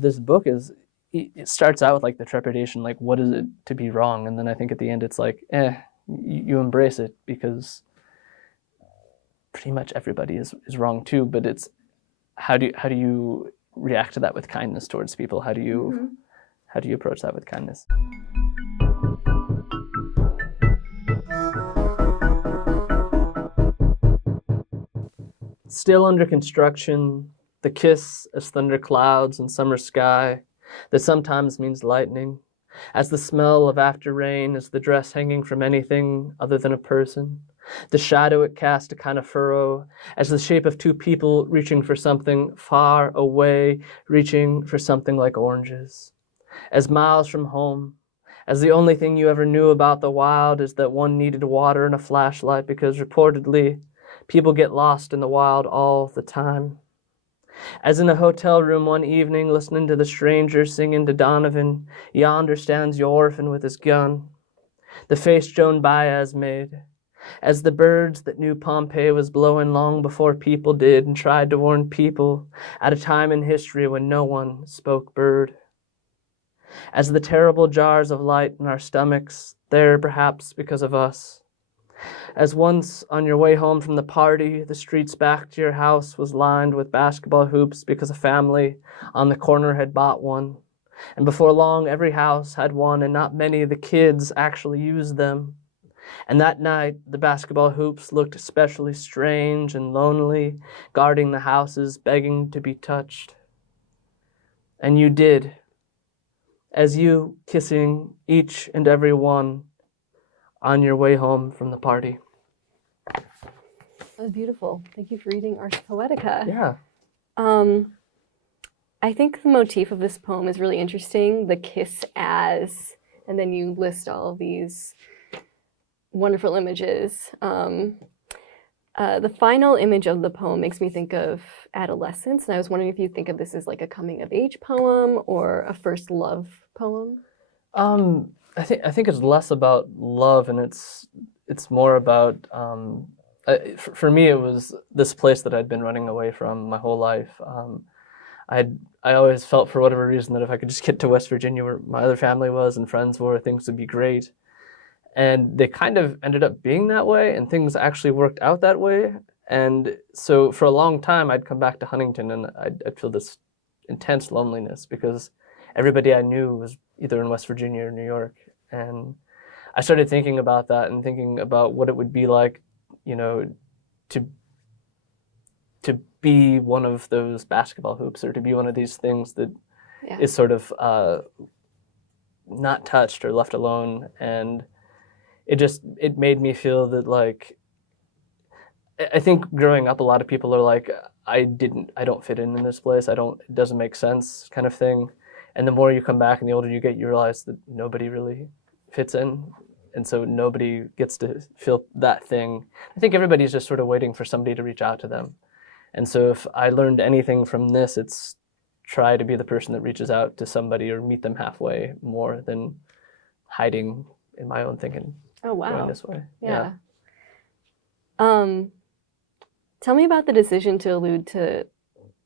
this book is, it starts out with like the trepidation, like what is it to be wrong? And then I think at the end it's like, you embrace it because pretty much everybody is wrong too, but it's how do you react to that with kindness towards people? How do you approach that with kindness? Still under construction, the kiss as thunderclouds and summer sky that sometimes means lightning, as the smell of after rain, as the dress hanging from anything other than a person, the shadow it cast a kind of furrow, as the shape of two people reaching for something far away, reaching for something like oranges, as miles from home, as the only thing you ever knew about the wild is that one needed water and a flashlight because reportedly people get lost in the wild all the time. As in a hotel room one evening, listening to the stranger singing to Donovan, yonder stands your orphan with his gun, the face Joan Baez made, as the birds that knew Pompeii was blowing long before people did and tried to warn people at a time in history when no one spoke bird. As the terrible jars of light in our stomachs, there perhaps because of us. As once, on your way home from the party, the streets back to your house was lined with basketball hoops because a family on the corner had bought one. And before long, every house had one, and not many of the kids actually used them. And that night, the basketball hoops looked especially strange and lonely, guarding the houses, begging to be touched. And you did, as you kissing each and every one on your way home from the party. That was beautiful. Thank you for reading Ars Poetica. Yeah. I think the motif of this poem is really interesting. The kiss as, and then you list all of these wonderful images. The final image of the poem makes me think of adolescence, and I was wondering if you think of this as like a coming of age poem or a first love poem. I think it's less about love, and it's more about for me it was this place that I'd been running away from my whole life. I always felt for whatever reason that if I could just get to West Virginia where my other family was and friends were, things would be great. And they kind of ended up being that way, and things actually worked out that way. And so for a long time, I'd come back to Huntington, and I'd feel this intense loneliness because everybody I knew was either in West Virginia or New York. And I started thinking about that and thinking about what it would be like, to be one of those basketball hoops, or to be one of these things that is sort of not touched or left alone. And it made me feel that, like, I think growing up, a lot of people are like, I don't fit in this place. It doesn't make sense kind of thing. And the more you come back and the older you get, you realize that nobody really fits in. And so nobody gets to feel that thing. I think everybody's just sort of waiting for somebody to reach out to them. And so if I learned anything from this, it's try to be the person that reaches out to somebody or meet them halfway more than hiding in my own thinking. Oh, wow. Going this way. Yeah. Tell me about the decision to allude to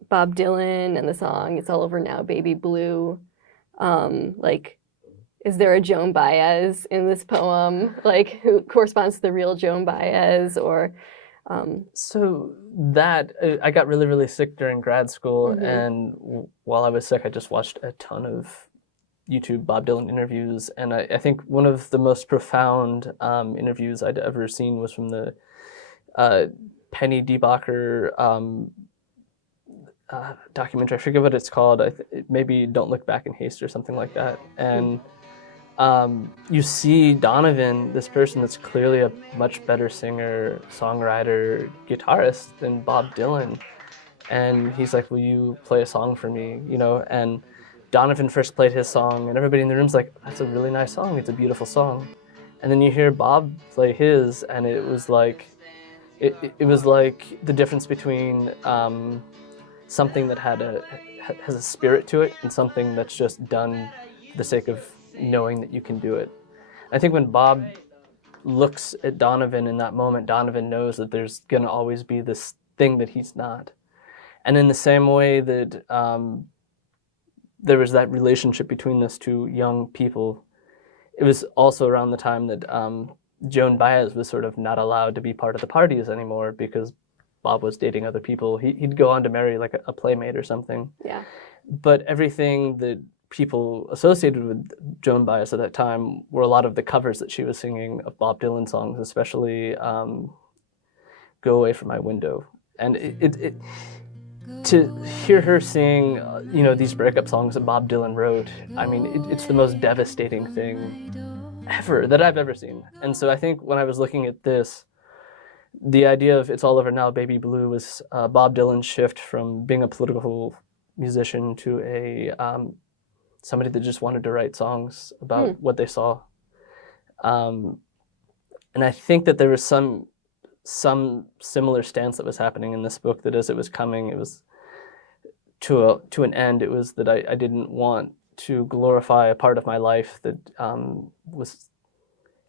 Bob Dylan and the song "It's All Over Now, Baby Blue." Is there a Joan Baez in this poem? Like, who corresponds to the real Joan Baez? Or So that I got really, really sick during grad school, and while I was sick, I just watched a ton of YouTube Bob Dylan interviews, and I think one of the most profound interviews I'd ever seen was from the Penny DeBacher documentary. I forget what it's called. Maybe Don't Look Back in Haste or something like that. And you see Donovan, this person that's clearly a much better singer, songwriter, guitarist than Bob Dylan. And he's like, will you play a song for me? And Donovan first played his song, and everybody in the room's like, that's a really nice song. It's a beautiful song. And then you hear Bob play his, and it was like, it was like the difference between something that has a spirit to it and something that's just done for the sake of knowing that you can do it. I think when Bob looks at Donovan in that moment, Donovan knows that there's going to always be this thing that he's not. And in the same way that there was that relationship between those two young people. It was also around the time that Joan Baez was sort of not allowed to be part of the parties anymore because Bob was dating other people. He'd go on to marry like a playmate or something. Yeah. But everything that people associated with Joan Baez at that time were a lot of the covers that she was singing of Bob Dylan songs, especially Go Away From My Window. And it to hear her sing, these breakup songs that Bob Dylan wrote, I mean, it's the most devastating thing ever that I've ever seen. And so I think when I was looking at this, the idea of It's All Over Now, Baby Blue was Bob Dylan's shift from being a political musician to a somebody that just wanted to write songs about what they saw. And I think that there was some similar stance that was happening in this book, that as it was coming, it was to an end. It was that I didn't want to glorify a part of my life that was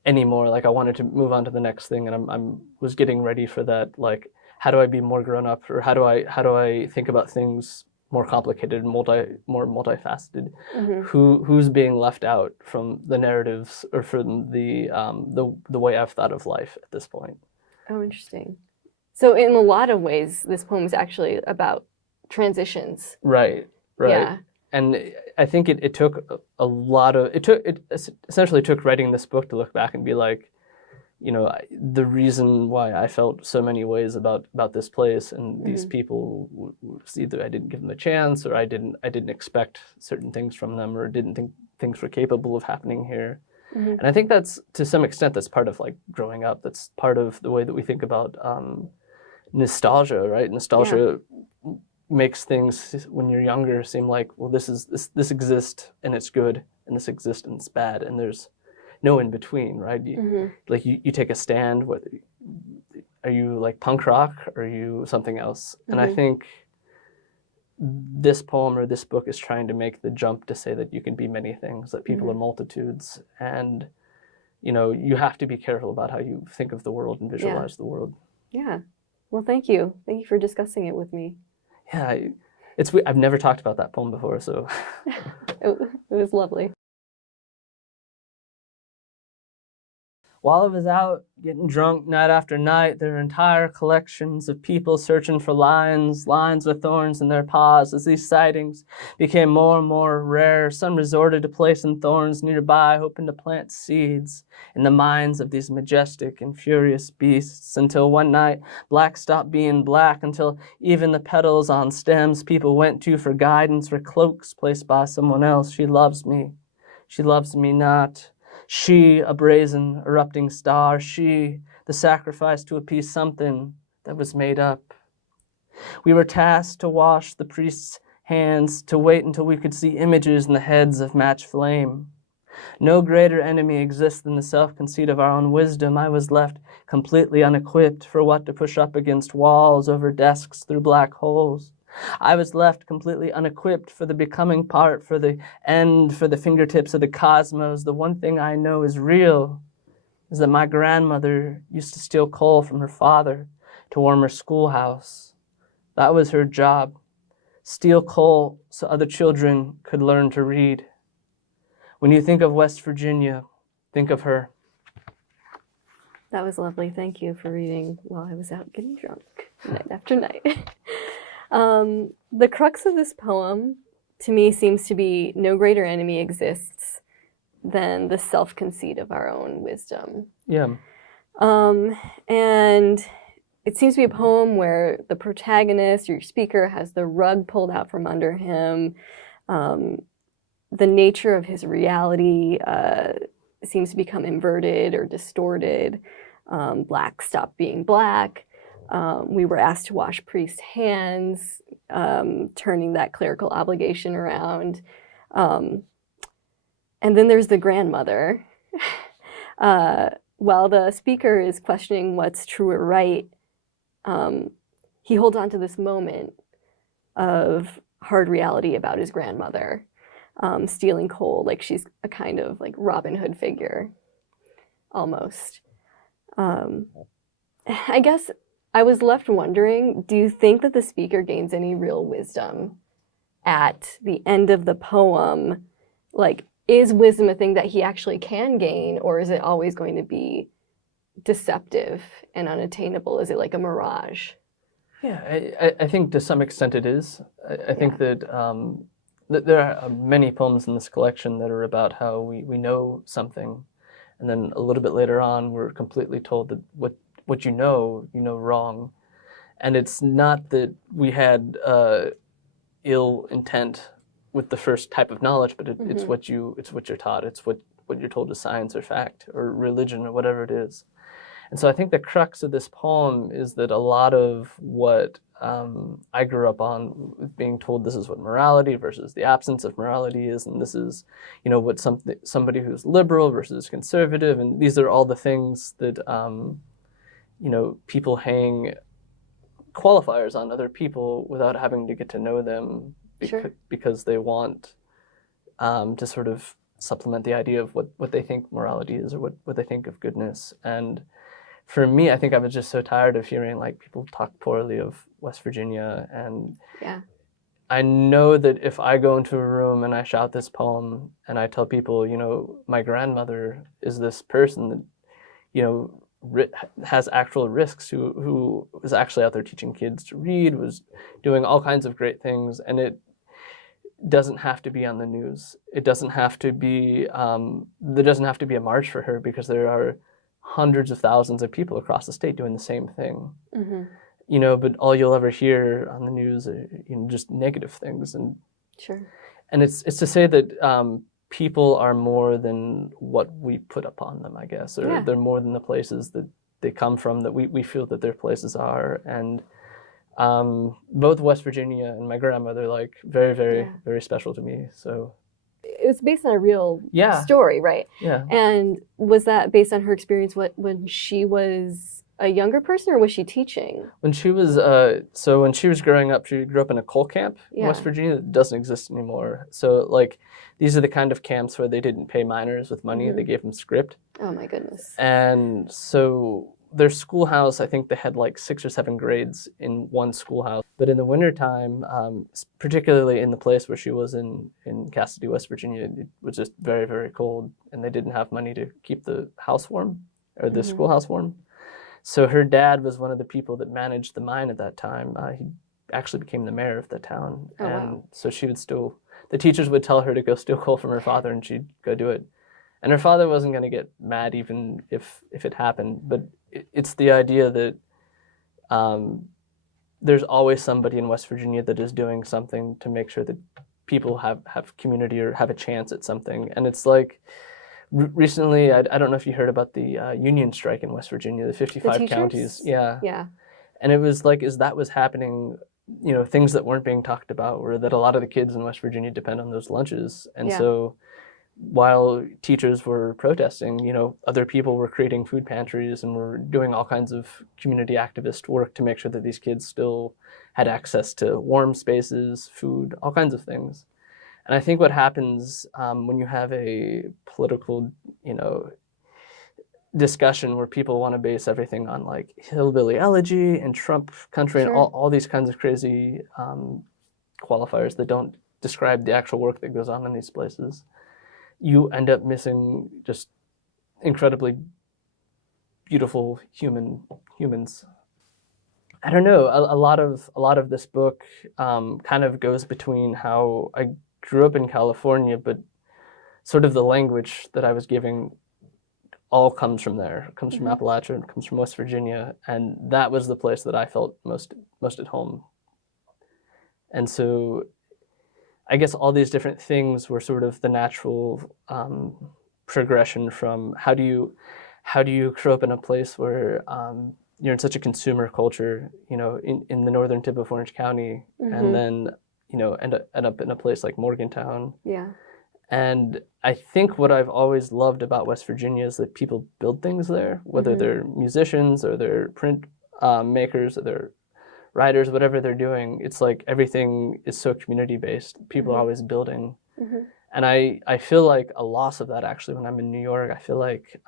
anymore. Like I wanted to move on to the next thing, and I'm was getting ready for that. Like, how do I be more grown up, or how do I think about things more complicated, more multifaceted? Mm-hmm. Who's being left out from the narratives or from the way I've thought of life at this point? Oh, interesting. So in a lot of ways, this poem is actually about transitions. Right. Yeah. And I think it took a lot of, it essentially took writing this book to look back and be like, the reason why I felt so many ways about this place and these people was either I didn't give them a chance, or I didn't expect certain things from them, or didn't think things were capable of happening here. Mm-hmm. And I think that's, to some extent, that's part of like growing up. That's part of the way that we think about nostalgia, right? Nostalgia makes things when you're younger seem like, well, this exists and it's good, and this exists and it's bad, and there's no in between, right? Like you take a stand. What are you, like punk rock? Or are you something else? And I think this poem or this book is trying to make the jump to say that you can be many things, that people are multitudes, and you have to be careful about how you think of the world and visualize the world. Yeah. Well, thank you. Thank you for discussing it with me. Yeah, I've never talked about that poem before, so it was lovely. While I was out getting drunk night after night, there were entire collections of people searching for lines with thorns in their paws. As these sightings became more and more rare, some resorted to placing thorns nearby, hoping to plant seeds in the minds of these majestic and furious beasts, until one night black stopped being black, until even the petals on stems people went to for guidance were cloaks placed by someone else. She loves me not. She, a brazen, erupting star. She, the sacrifice to appease something that was made up. We were tasked to wash the priest's hands, to wait until we could see images in the heads of match flame. No greater enemy exists than the self-conceit of our own wisdom. I was left completely unequipped for what to push up against walls, over desks, through black holes. I was left completely unequipped for the becoming part, for the end, for the fingertips of the cosmos. The one thing I know is real is that my grandmother used to steal coal from her father to warm her schoolhouse. That was her job. Steal coal so other children could learn to read. When you think of West Virginia, think of her. That was lovely. Thank you for reading while I was out getting drunk night after night. The crux of this poem, to me, seems to be no greater enemy exists than the self-conceit of our own wisdom. Yeah. And it seems to be a poem where the protagonist, your speaker, has the rug pulled out from under him. The nature of his reality seems to become inverted or distorted. Black stopped being black. We were asked to wash priests' hands, turning that clerical obligation around. And then there's the grandmother. While the speaker is questioning what's true or right, he holds on to this moment of hard reality about his grandmother, stealing coal, like she's a kind of like Robin Hood figure, almost. I guess I was left wondering, do you think that the speaker gains any real wisdom at the end of the poem, like, is wisdom a thing that he actually can gain, or is it always going to be deceptive and unattainable? Is it like a mirage? Yeah, I think to some extent it is. I think that there are many poems in this collection that are about how we know something, and then a little bit later on we're completely told that what you know wrong. And it's not that we had ill intent with the first type of knowledge, but it's what you're taught. It's what you're told is science or fact or religion or whatever it is. And so I think the crux of this poem is that a lot of what I grew up on, being told this is what morality versus the absence of morality is, and this is, what somebody who's liberal versus conservative, and these are all the things that people hang qualifiers on other people without having to get to know them, because they want to sort of supplement the idea of what they think morality is, or what they think of goodness. And for me, I think I was just so tired of hearing like people talk poorly of West Virginia. And I know that if I go into a room and I shout this poem and I tell people, my grandmother is this person that, has actual risks, who was actually out there teaching kids to read, was doing all kinds of great things, and it doesn't have to be on the news. It doesn't have to be, there doesn't have to be a march for her, because there are hundreds of thousands of people across the state doing the same thing. But all you'll ever hear on the news are just negative things. And and it's to say that people are more than what we put upon them, I guess, or they're more than the places that they come from, that we feel that their places are. And both West Virginia and my grandmother, like, very, very, very special to me. So it was based on a real story, right? Yeah. And was that based on her experience when she was a younger person, or was she teaching? When she was when she was growing up, she grew up in a coal camp in West Virginia that doesn't exist anymore. So like, these are the kind of camps where they didn't pay miners with money; they gave them script. Oh my goodness! And so their schoolhouse, I think they had like 6 or 7 grades in one schoolhouse. But in the wintertime, particularly in the place where she was in Cassidy, West Virginia, it was just very, very cold, and they didn't have money to keep the house warm, or the schoolhouse warm. So her dad was one of the people that managed the mine at that time. He actually became the mayor of the town. So she would the teachers would tell her to go steal coal from her father, and she'd go do it. And her father wasn't going to get mad even if it happened. But it's the idea that there's always somebody in West Virginia that is doing something to make sure that people have community or have a chance at something. And it's like, recently, I don't know if you heard about the union strike in West Virginia, the 55 counties. Yeah. And it was like, as that was happening, things that weren't being talked about were that a lot of the kids in West Virginia depend on those lunches. And so while teachers were protesting, other people were creating food pantries and were doing all kinds of community activist work to make sure that these kids still had access to warm spaces, food, all kinds of things. And I think what happens when you have a political, discussion where people want to base everything on like hillbilly elegy and Trump country and all these kinds of crazy qualifiers that don't describe the actual work that goes on in these places, you end up missing just incredibly beautiful humans. I don't know. A lot of this book kind of goes between how I grew up in California, but sort of the language that I was giving all comes from there. It comes from Appalachia, it comes from West Virginia, and that was the place that I felt most at home. And so I guess all these different things were sort of the natural progression from how do you grow up in a place where you're in such a consumer culture, in the northern tip of Orange County, and then end up in a place like Morgantown. Yeah. And I think what I've always loved about West Virginia is that people build things there, whether they're musicians or they're print makers or they're writers, whatever they're doing. It's like everything is so community-based. People are always building. And I feel like a loss of that, actually, when I'm in New York. I feel like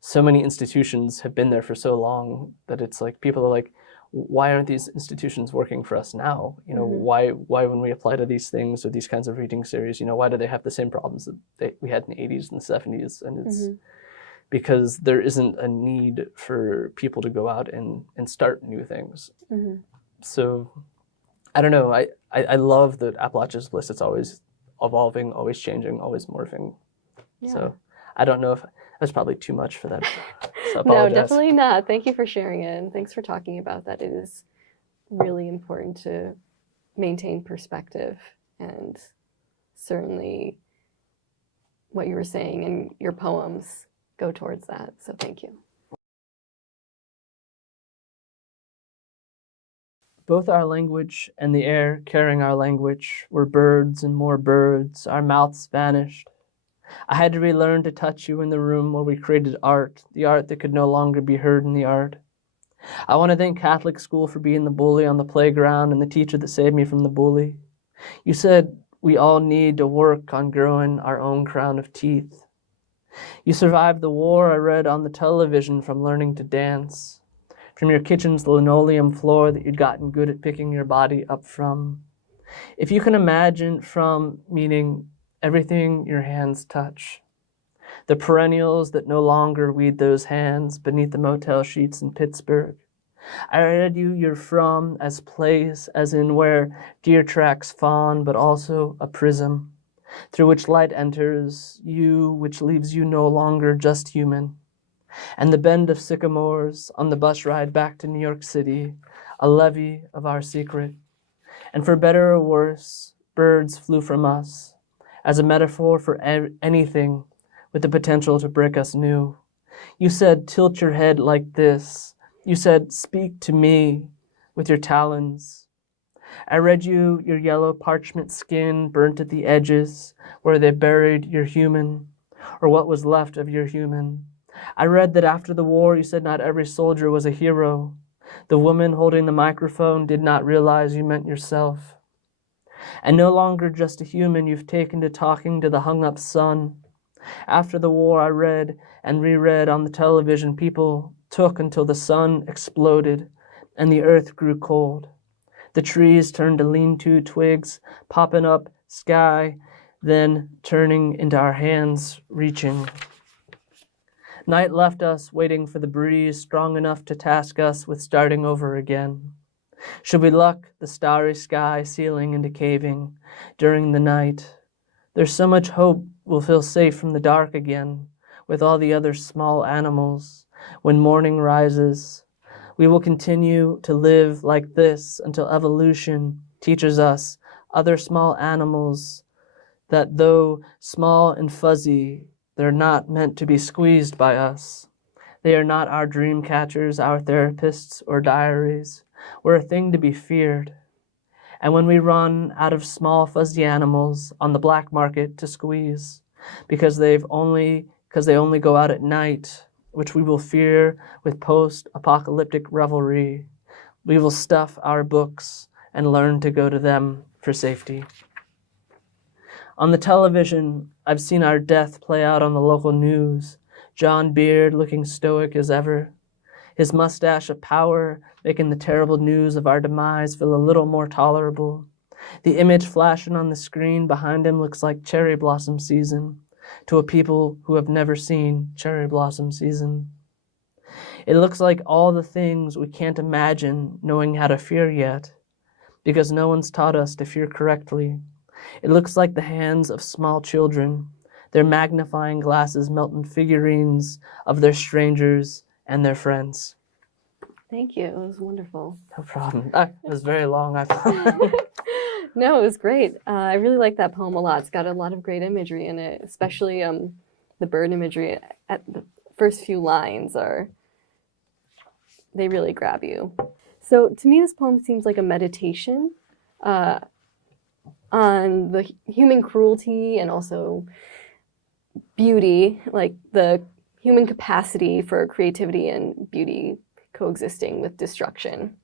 so many institutions have been there for so long that it's like people are like, why aren't these institutions working for us now? You know, why when we apply to these things or these kinds of reading series, you know, why do they have the same problems that we had in the 80s and the 70s? And it's because there isn't a need for people to go out and start new things. So I don't know. I love that Appalachia's Bliss. It's always evolving, always changing, always morphing. Yeah. So I don't know if that's probably too much for that. So no, definitely not. Thank you for sharing it. And thanks for talking about that. It is really important to maintain perspective, and certainly what you were saying in your poems go towards that. So thank you. Both our language and the air carrying our language were birds and more birds. Our mouths vanished. I had to relearn to touch you in the room where we created art, the art that could no longer be heard in the art. I want to thank Catholic school for being the bully on the playground and the teacher that saved me from the bully. You said we all need to work on growing our own crown of teeth. You survived the war I read on the television from learning to dance, from your kitchen's linoleum floor that you'd gotten good at picking your body up from. If you can imagine, from meaning everything your hands touch, the perennials that no longer weed those hands beneath the motel sheets in Pittsburgh. I read you your from as place, as in where deer tracks fawn, but also a prism through which light enters you, which leaves you no longer just human. And the bend of sycamores on the bus ride back to New York City, a levee of our secret. And for better or worse, birds flew from us as a metaphor for anything with the potential to break us new. You said, tilt your head like this. You said, speak to me with your talons. I read you your yellow parchment skin burnt at the edges where they buried your human, or what was left of your human. I read that after the war you said not every soldier was a hero. The woman holding the microphone did not realize you meant yourself. And no longer just a human, you've taken to talking to the hung-up sun. After the war I read and reread on the television people took until the sun exploded and the earth grew cold. The trees turned to lean-to twigs, popping up sky, then turning into our hands reaching. Night left us waiting for the breeze strong enough to task us with starting over again. Should we luck the starry sky sealing into caving during the night, there's so much hope we'll feel safe from the dark again with all the other small animals. When morning rises, we will continue to live like this until evolution teaches us, other small animals, that though small and fuzzy, they're not meant to be squeezed by us. They are not our dream catchers, our therapists, or diaries. We're a thing to be feared. And when we run out of small fuzzy animals on the black market to squeeze, because they only go out at night, which we will fear with post-apocalyptic revelry, we will stuff our books and learn to go to them for safety. On the television, I've seen our death play out on the local news. John Beard looking stoic as ever, his mustache of power making the terrible news of our demise feel a little more tolerable. The image flashing on the screen behind him looks like cherry blossom season to a people who have never seen cherry blossom season. It looks like all the things we can't imagine knowing how to fear yet, because no one's taught us to fear correctly. It looks like the hands of small children, their magnifying glasses melting figurines of their strangers and their friends. Thank you. It was wonderful. No problem. It was very long. No, it was great. I really like that poem a lot. It's got a lot of great imagery in it, especially the bird imagery at the first few lines they really grab you. So to me, this poem seems like a meditation on the human cruelty and also beauty, like the human capacity for creativity and beauty coexisting with destruction.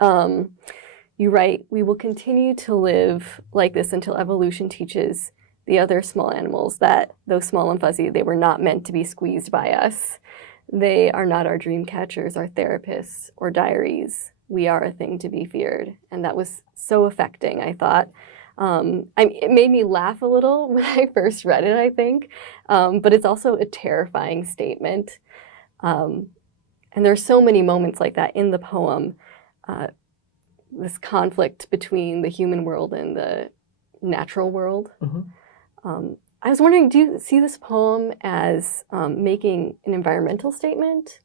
You write, we will continue to live like this until evolution teaches the other small animals that, though small and fuzzy, they were not meant to be squeezed by us. They are not our dream catchers, our therapists, or diaries. we are a thing to be feared. And that was so affecting, I thought. It made me laugh a little when I first read it, I think. But it's also a terrifying statement. And there's so many moments like that in the poem. This conflict between the human world and the natural world. Mm-hmm. I was wondering, do you see this poem as making an environmental statement?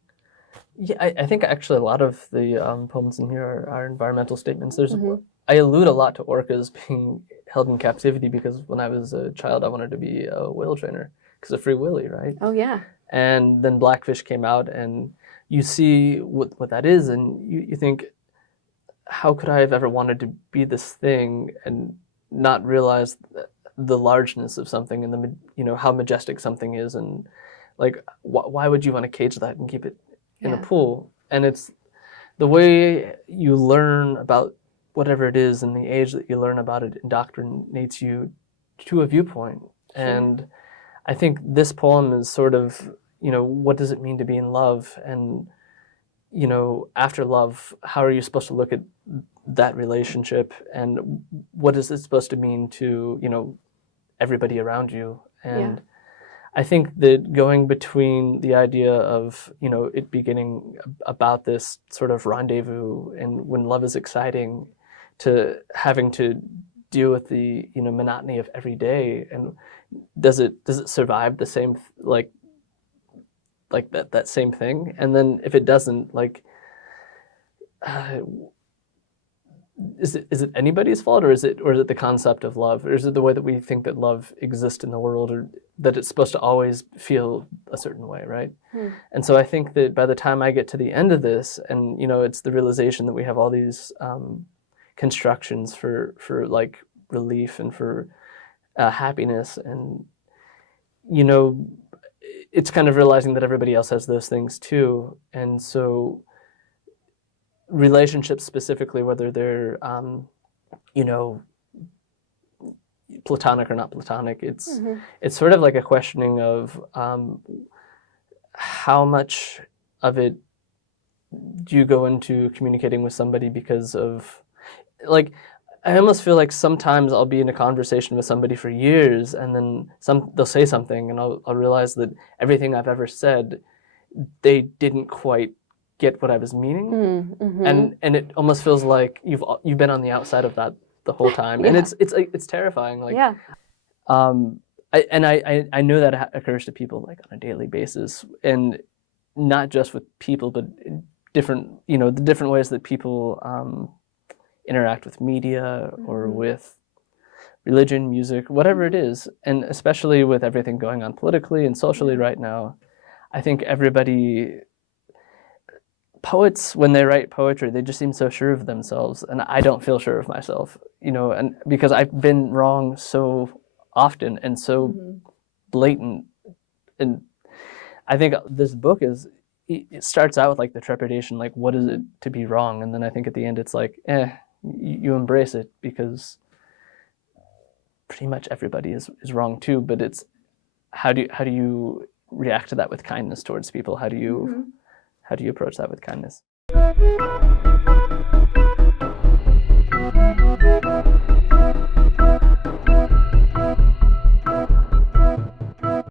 Yeah, I think actually a lot of the poems in here are environmental statements. Mm-hmm. I allude a lot to orcas being held in captivity because when I was a child, I wanted to be a whale trainer because of Free Willy, right? Oh, yeah. And then Blackfish came out, and you see what that is, and you think, how could I have ever wanted to be this thing and not realize the largeness of something and how majestic something is, and like why would you want to cage that and keep it in a pool? And it's the way you learn about whatever it is and the age that you learn about it indoctrinates you to a viewpoint. Sure. And I think this poem is sort of, what does it mean to be in love? And, after love, how are you supposed to look at that relationship? And what is it supposed to mean to, everybody around you? And I think that going between the idea of, it beginning about this sort of rendezvous and when love is exciting, to having to deal with the, monotony of every day, and does it survive the same, like that same thing? And then if it doesn't, is it anybody's fault, or is it the concept of love, or is it the way that we think that love exists in the world, or that it's supposed to always feel a certain way, right? And so I think that by the time I get to the end of this, and it's the realization that we have all these constructions for like relief and for happiness, and it's kind of realizing that everybody else has those things too. And so relationships specifically, whether they're platonic or not platonic, it's sort of like a questioning of how much of it do you go into communicating with somebody because of, like, I almost feel like sometimes I'll be in a conversation with somebody for years, and then they'll say something, and I'll realize that everything I've ever said, they didn't quite get what I was meaning, and it almost feels like you've been on the outside of that the whole time, and it's terrifying. I know that occurs to people like on a daily basis, and not just with people, but different the different ways that people interact with media or with religion, music, whatever it is, and especially with everything going on politically and socially right now. I think poets, when they write poetry, they just seem so sure of themselves, and I don't feel sure of myself, and because I've been wrong so often and so blatant. And I think this book it starts out with like the trepidation, like what is it to be wrong? And then I think at the end it's like, you embrace it, because pretty much everybody is wrong too, but it's how do you react to that with kindness towards people? How do you approach that with kindness?